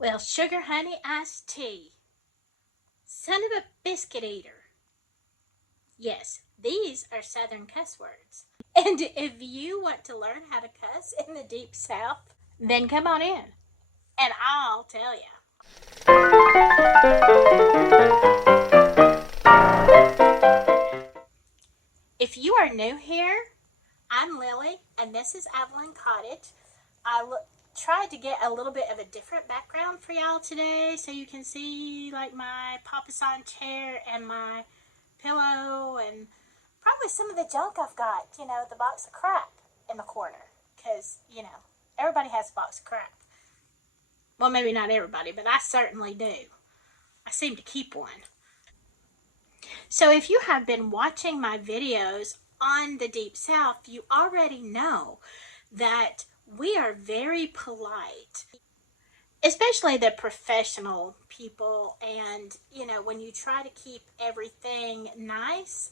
Well, sugar honey iced tea. Son of a biscuit eater. Yes, these are Southern cuss words. And if you want to learn how to cuss in the Deep South, then come on in and I'll tell you. If you are new here, I'm Lily and this is Evelyn Cottage. Tried to get a little bit of a different background for y'all today so you can see like my papasan chair and my pillow and probably some of the junk I've got, the box of crap in the corner. Because, everybody has a box of crap. Well, maybe not everybody, but I certainly do. I seem to keep one. So if you have been watching my videos on the Deep South, you already know that we are very polite, especially the professional people. And, when you try to keep everything nice,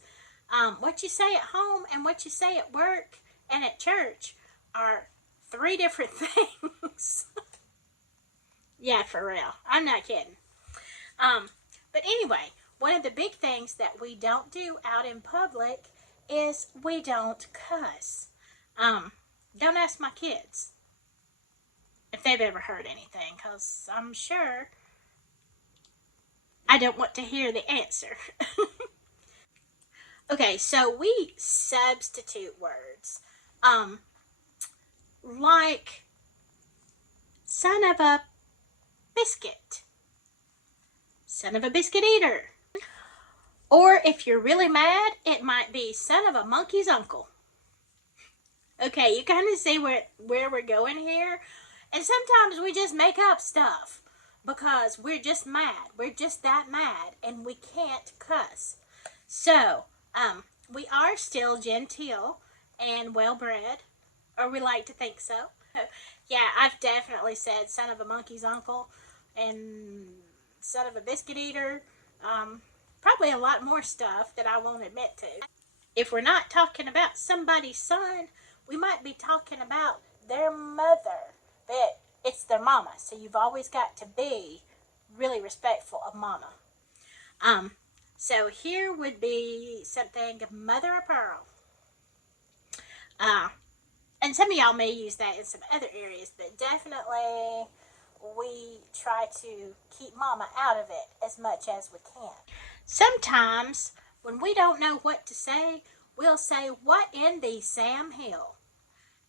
what you say at home and what you say at work and at church are three different things. Yeah, for real. I'm not kidding. But anyway, one of the big things that we don't do out in public is we don't cuss. Um, don't ask my kids if they've ever heard anything, because I'm sure I don't want to hear the answer. Okay, so we substitute words. Um, like son of a biscuit, son of a biscuit eater. Or if you're really mad, it might be son of a monkey's uncle. Okay, you kind of see where we're going here. And sometimes we just make up stuff because we're just mad. We're just that mad and we can't cuss. So, we are still genteel and well bred, or we like to think so. Yeah, I've definitely said son of a monkey's uncle and son of a biscuit eater. Probably a lot more stuff that I won't admit to. If we're not talking about somebody's son, we might be talking about their mother. But it's their mama, so you've always got to be really respectful of mama. Um, so here would be something mother of pearl. Uh, and some of y'all may use that in some other areas, but definitely we try to keep mama out of it as much as we can. Sometimes when we don't know what to say, we'll say, "What in the Sam Hill?"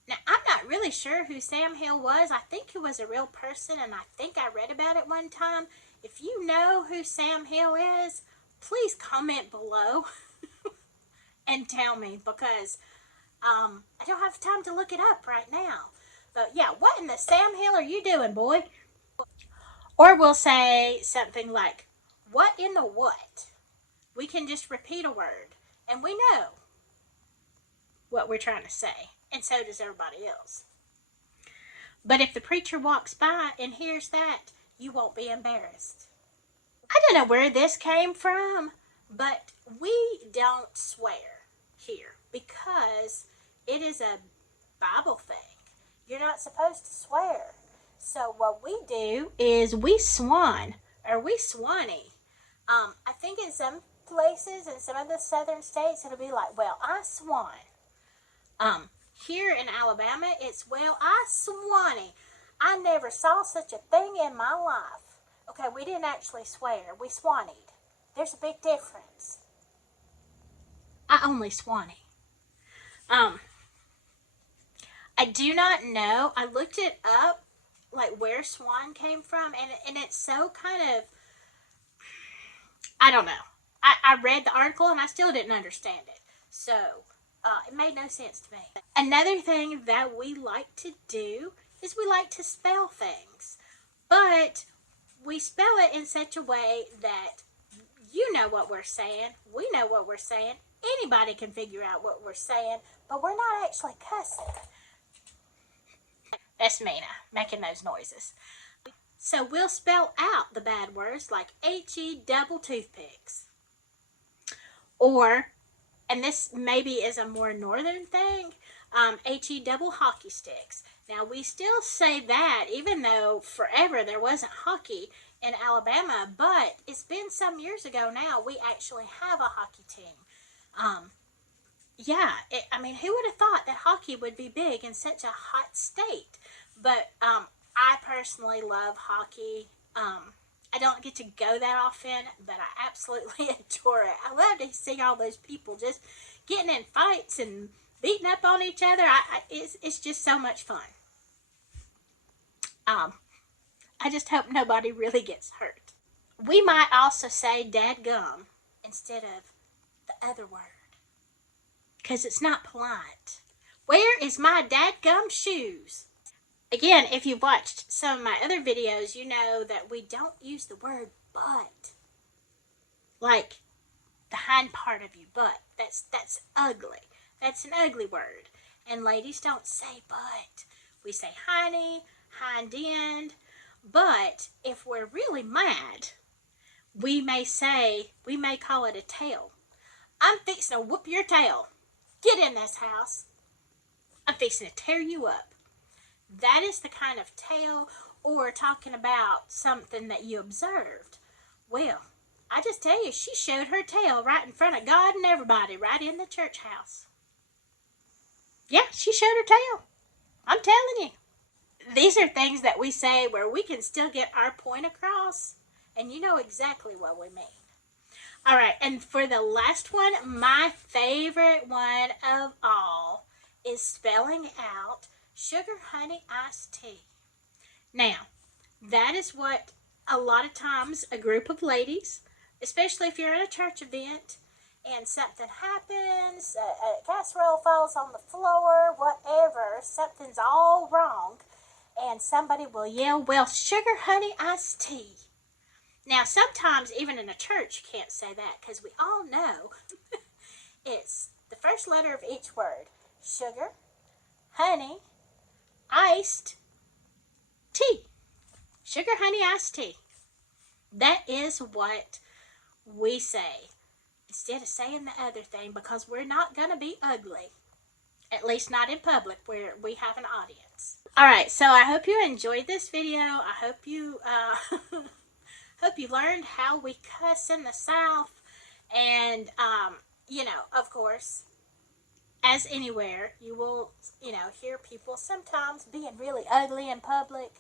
Now, I'm not really sure who Sam Hill was. I think he was a real person, and I think I read about it one time. If you know who Sam Hill is, please comment below and tell me, because I don't have time to look it up right now. But yeah, what in the Sam Hill are you doing, boy? Or we'll say something like, "What in the what?" We can just repeat a word, and we know what we're trying to say, and so does everybody else. But if the preacher walks by and hears that, you won't be embarrassed. I don't know where this came from, but we don't swear here because it is a Bible thing. You're not supposed to swear. So what we do is we swan, or we swanny. I think in some places, in some of the southern states, it'll be like, "Well, I swan." Here in Alabama, it's, "Well, I swanny. I never saw such a thing in my life." Okay, we didn't actually swear. We swanied. There's a big difference. I only swanny. Um, I do not know. I looked it up, like where swan came from, and it's so kind of, I don't know. I read the article and I still didn't understand it. So, it made no sense to me. Another thing that we like to do is we like to spell things. But we spell it in such a way that you know what we're saying, we know what we're saying, anybody can figure out what we're saying, but we're not actually cussing. That's Mina making those noises. So we'll spell out the bad words like HE double toothpicks. Or, and this maybe is a more northern thing, HE double hockey sticks. Now, we still say that, even though forever there wasn't hockey in Alabama, but it's been some years ago now. We actually have a hockey team. Um, yeah, I mean, who would have thought that hockey would be big in such a hot state? But I personally love hockey. I don't get to go that often, but I absolutely adore it. I love to see all those people just getting in fights and beating up on each other. It's just so much fun. Um, I just hope nobody really gets hurt. We might also say dadgum instead of the other word because it's not polite. Where is my dadgum shoes? Again, if you've watched some of my other videos, you know that we don't use the word butt. Like the hind part of your butt. That's ugly. That's an ugly word. And ladies don't say butt. We say hiney, hind end. But if we're really mad, we may call it a tail. I'm fixing to whoop your tail. Get in this house. I'm fixing to tear you up. That is the kind of tale, or talking about something that you observed. Well, I just tell you, she showed her tail right in front of God and everybody, right in the church house. Yeah, she showed her tail. I'm telling you. These are things that we say where we can still get our point across, and you know exactly what we mean. All right, and for the last one, my favorite one of all is spelling out sugar honey iced tea. Now, that is what a lot of times a group of ladies, especially if you're at a church event and something happens, a casserole falls on the floor, whatever, something's all wrong, and somebody will yell, well, sugar honey iced tea. Now, sometimes even in a church you can't say that because we all know it's the first letter of each word. Sugar, honey, iced tea. Sugar, honey, iced tea. That is what we say instead of saying the other thing, because we're not going to be ugly. At least not in public where we have an audience. Alright, so I hope you enjoyed this video. I hope you hope you learned how we cuss in the South. And, of course, as anywhere, you will, hear people sometimes being really ugly in public.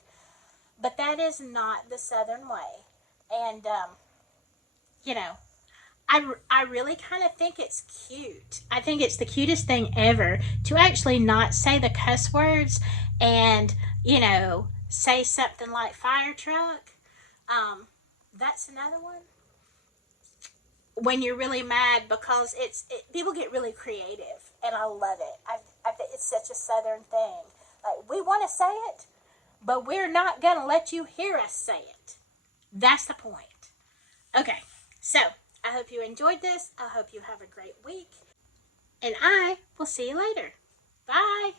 But that is not the Southern way. And, I really kind of think it's cute. I think it's the cutest thing ever to actually not say the cuss words and, say something like fire truck. That's another one. When you're really mad, because people get really creative, and I love it. I think it's such a Southern thing. Like, we want to say it, but we're not going to let you hear us say it. That's the point. Okay, so I hope you enjoyed this. I hope you have a great week. And I will see you later. Bye.